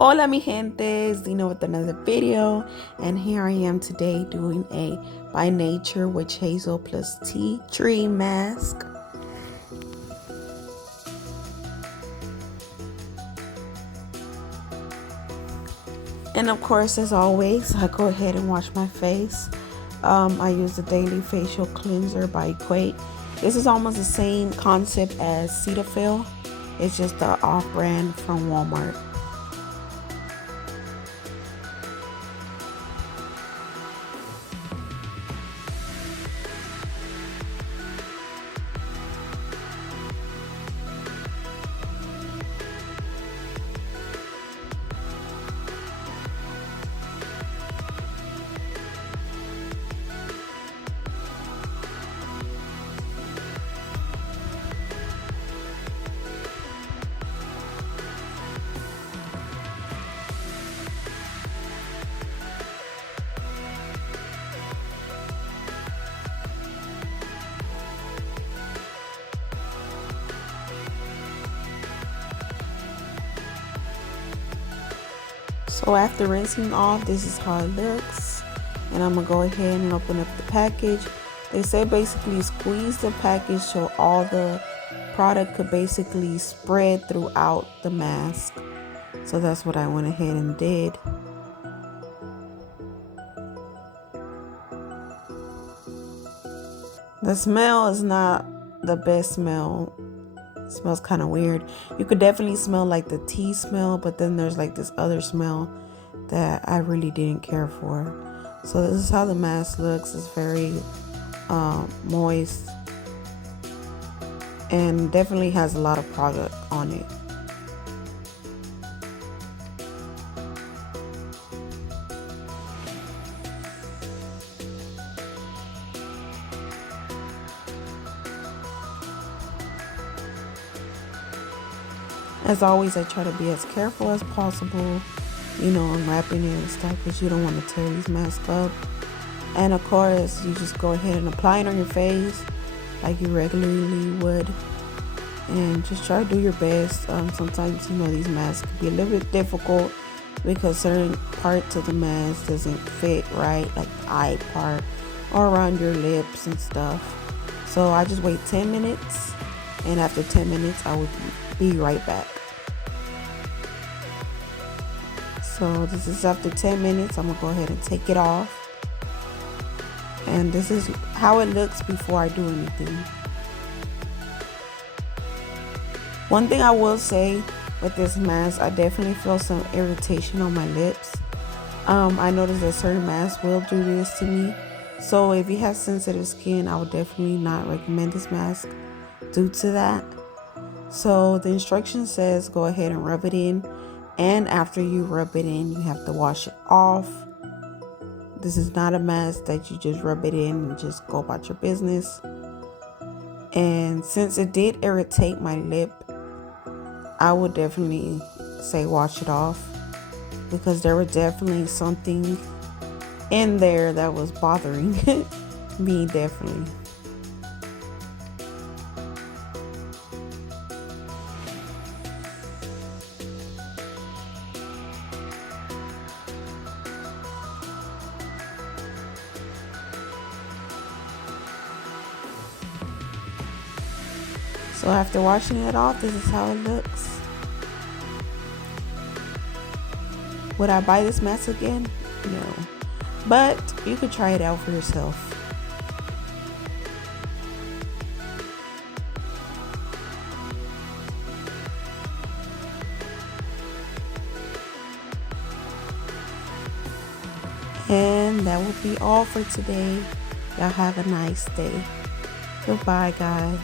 Hola mi gente, it's Dina with another video, and here I am today doing a by nature witch hazel plus tea tree mask. And of course, as always, I go ahead and wash my face. I use the daily facial cleanser by Equate. This is almost the same concept as Cetaphil. It's just the off-brand from Walmart. So after rinsing off, this is how it looks. And I'm gonna go ahead and open up the package. They say basically squeeze the package so all the product could basically spread throughout the mask. So that's what I went ahead and did. The smell is not the best smell. It smells kind of weird. You could definitely smell like the tea smell, but then there's like this other smell that I really didn't care for. So this is how the mask looks. It's very moist and definitely has a lot of product on it. As always, I try to be as careful as possible, unwrapping it and stuff, because you don't want to tear these masks up. And of course, you just go ahead and apply it on your face like you regularly would, and just try to do your best. Sometimes, these masks can be a little bit difficult because certain parts of the mask doesn't fit right, like the eye part or around your lips and stuff. So I just wait 10 minutes, and after 10 minutes, I would be right back. So this is after 10 minutes. I'm gonna go ahead and take it off. And this is how it looks before I do anything. One thing I will say with this mask, I definitely feel some irritation on my lips. I noticed that certain masks will do this to me. So if you have sensitive skin, I would definitely not recommend this mask due to that. So the instruction says go ahead and rub it in, and after you rub it in, you have to wash it off. This is not a mask that you just rub it in and just go about your business. And since it did irritate my lip, I would definitely say wash it off, because there was definitely something in there that was bothering me, definitely. So after washing it off, this is how it looks. Would I buy this mask again? No. But you could try it out for yourself. And that would be all for today. Y'all have a nice day. Goodbye, guys.